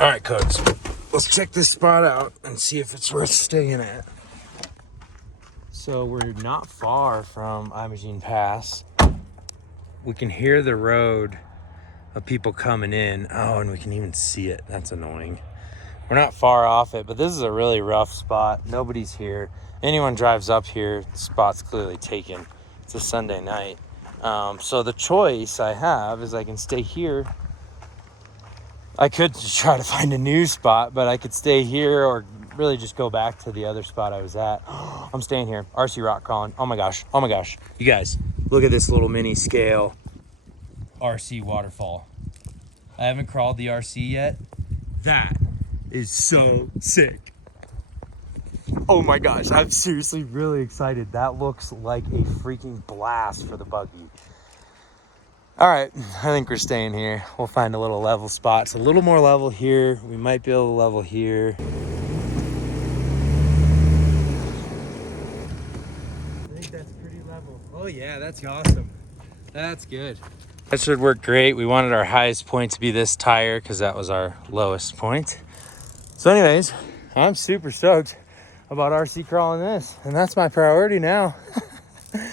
All right, Codes, let's check this spot out and see if it's worth staying at. So we're not far from Imogene Pass. We can hear the road of people coming in. Oh, and we can even see it. That's annoying. We're not far off it, but this is a really rough spot. Nobody's here. Anyone drives up here, the spot's clearly taken. It's a Sunday night. So the choice I have is I can stay here. I could try to find a new spot, but I could stay here or really just go back to the other spot I was at. I'm staying here. RC rock crawling. Oh my gosh. Oh my gosh. You guys, look at this little mini scale RC waterfall. I haven't crawled the RC yet. That is so sick. Oh my gosh, I'm seriously really excited. That looks like a freaking blast for the buggy. All right, I think we're staying here. We'll find a little level spot. It's a little more level here. We might be able to level here. I think that's pretty level. Oh yeah, that's awesome. That's good. That should work great. We wanted our highest point to be this tire because that was our lowest point. So anyways, I'm super stoked about RC crawling this, and that's my priority now. Oh,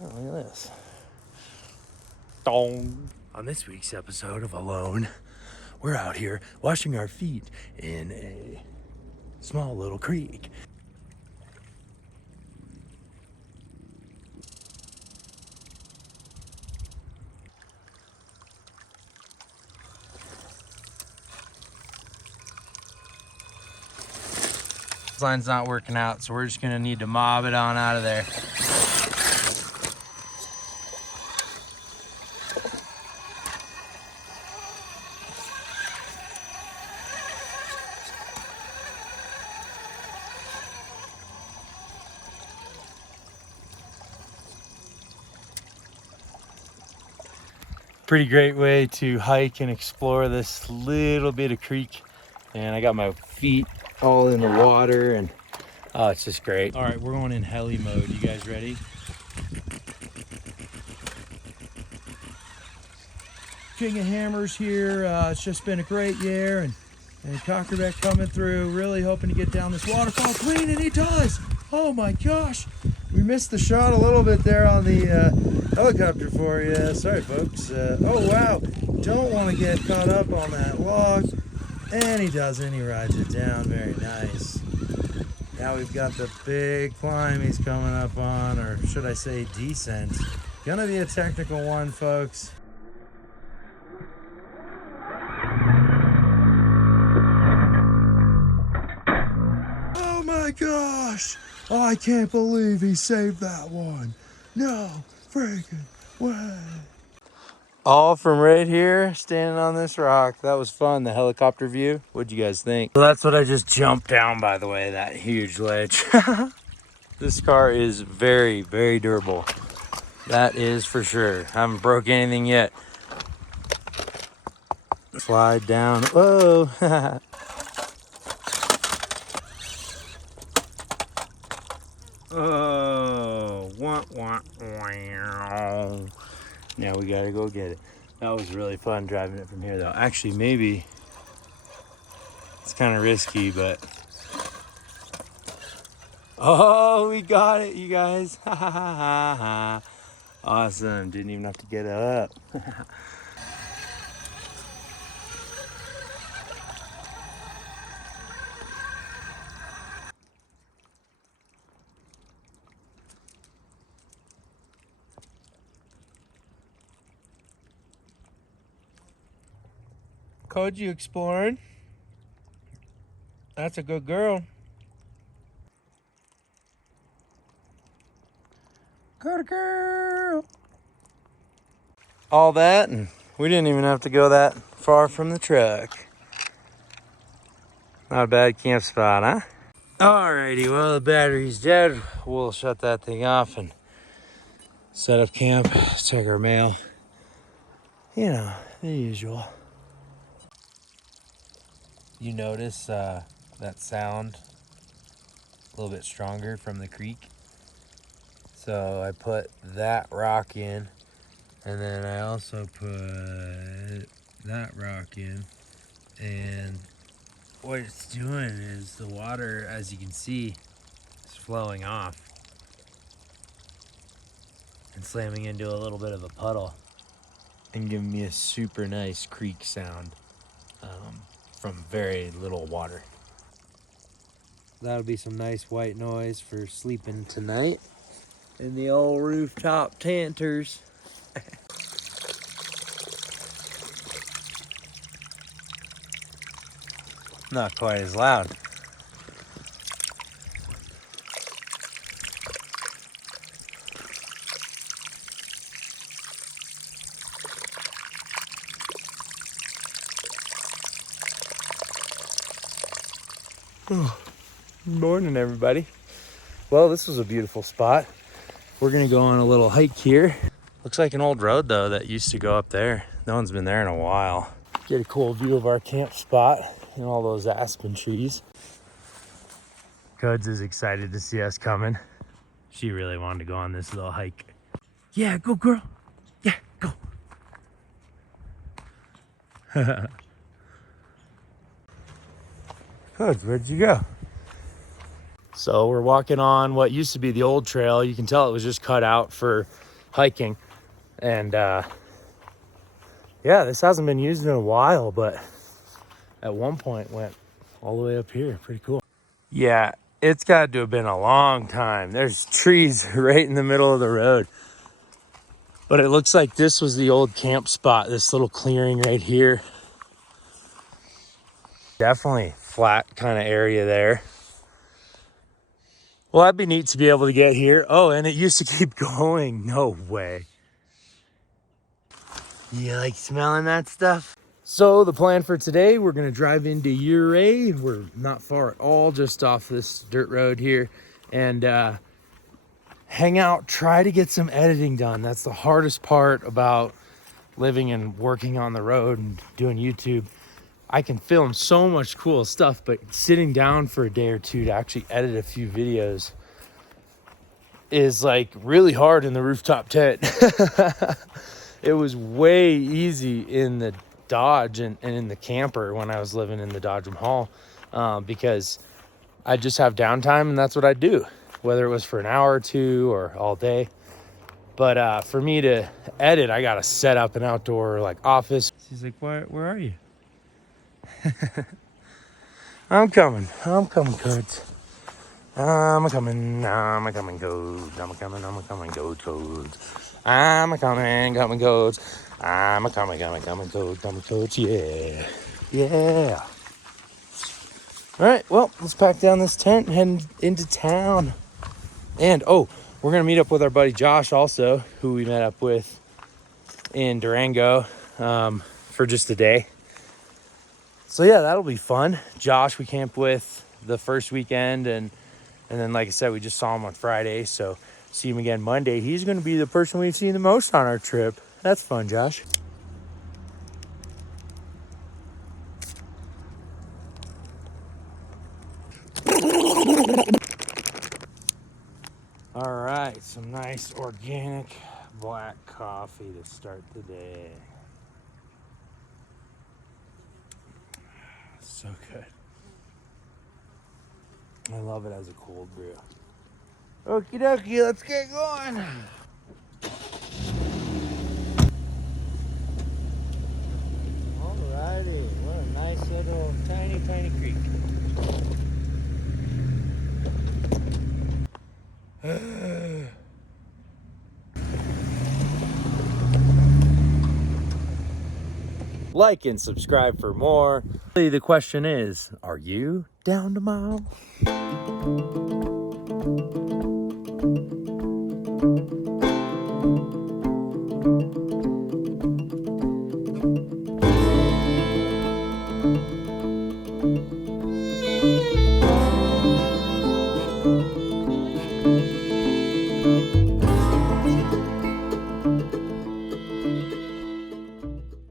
look at this. Dong. On this week's episode of Alone, we're out here washing our feet in a small little creek. This line's not working out, so we're just gonna need to mob it on out of there. Pretty great way to hike and explore this little bit of creek. And I got my feet all in the water and oh, it's just great. All right, we're going in heli mode. You guys ready? King of Hammers here. It's just been a great year and Cockerbeck coming through. Really hoping to get down this waterfall clean, and he does. Oh my gosh. We missed the shot a little bit there on the helicopter for you. Sorry, folks. Oh, wow. Don't want to get caught up on that log. And he doesn't. He rides it down. Very nice. Now we've got the big climb he's coming up on, or should I say descent. Gonna be a technical one, folks. Oh my gosh! Oh, I can't believe he saved that one. No freaking way. All from right here, standing on this rock. That was fun, the helicopter view. What'd you guys think? So that's what I just jumped down, by the way, that huge ledge. This car is very, very durable. That is for sure. Haven't broke anything yet. Slide down. Whoa. Oh, wah, wah, wah. Now we gotta go get it. That was really fun driving it from here though. Actually, maybe it's kind of risky, but oh, we got it, you guys. Awesome. Didn't even have to get up. Code, you exploring? That's a good girl. Good girl. All that, and we didn't even have to go that far from the truck. Not a bad camp spot, huh? Alrighty, well, the battery's dead. We'll shut that thing off and set up camp, check our mail. You know, the usual. You notice that sound a little bit stronger from the creek. So I put that rock in, and then I also put that rock in, And what it's doing is the water, as you can see, is flowing off and slamming into a little bit of a puddle and giving me a super nice creek sound from very little water. That'll be some nice white noise for sleeping tonight in the old rooftop tenters. Not quite as loud. Oh, good morning, everybody. Well, this was a beautiful spot. We're gonna go on a little hike here. Looks like an old road though that used to go up there. No one's been there in a while. Get a cool view of our camp spot and all those aspen trees. Cuds is excited to see us coming. She really wanted to go on this little hike. Yeah, go girl. Yeah, go. Cuds, where'd you go? So we're walking on what used to be the old trail. You can tell it was just cut out for hiking. And yeah, this hasn't been used in a while, but at one point went all the way up here. Pretty cool. Yeah, it's got to have been a long time. There's trees right in the middle of the road. But it looks like this was the old camp spot, this little clearing right here. Definitely flat kind of area there. Well, that'd be neat to be able to get here. Oh, and it used to keep going. No way. You like smelling that stuff? So the plan for today, we're gonna drive into Ouray. We're not far at all, just off this dirt road here. And hang out, try to get some editing done. That's the hardest part about living and working on the road and doing YouTube. I can film so much cool stuff, but sitting down for a day or two to actually edit a few videos is like really hard in the rooftop tent. It was way easy in the Dodge and in the camper when I was living in the Dodge Hall, because I just have downtime and that's what I do, whether it was for an hour or two or all day. But for me to edit, I gotta set up an outdoor like office. She's like, where are you? I'm coming, Codes. I'm coming, Codes. I'm coming, Codes. I'm coming, Codes. I'm coming, Codes. Yeah, yeah. All right, well, let's pack down this tent and head into town. And oh, we're gonna meet up with our buddy Josh also, who we met up with in Durango for just a day. So yeah, that'll be fun. Josh we camped with the first weekend, and then like I said, we just saw him on Friday, so see him again Monday. He's gonna be the person we've seen the most on our trip. That's fun, Josh. All right, some nice organic black coffee to start the day. So good. I love it as a cold brew. Okie dokie, let's get going. Alrighty, what a nice little tiny creek. Like and subscribe for more. The question is, are you down tomorrow?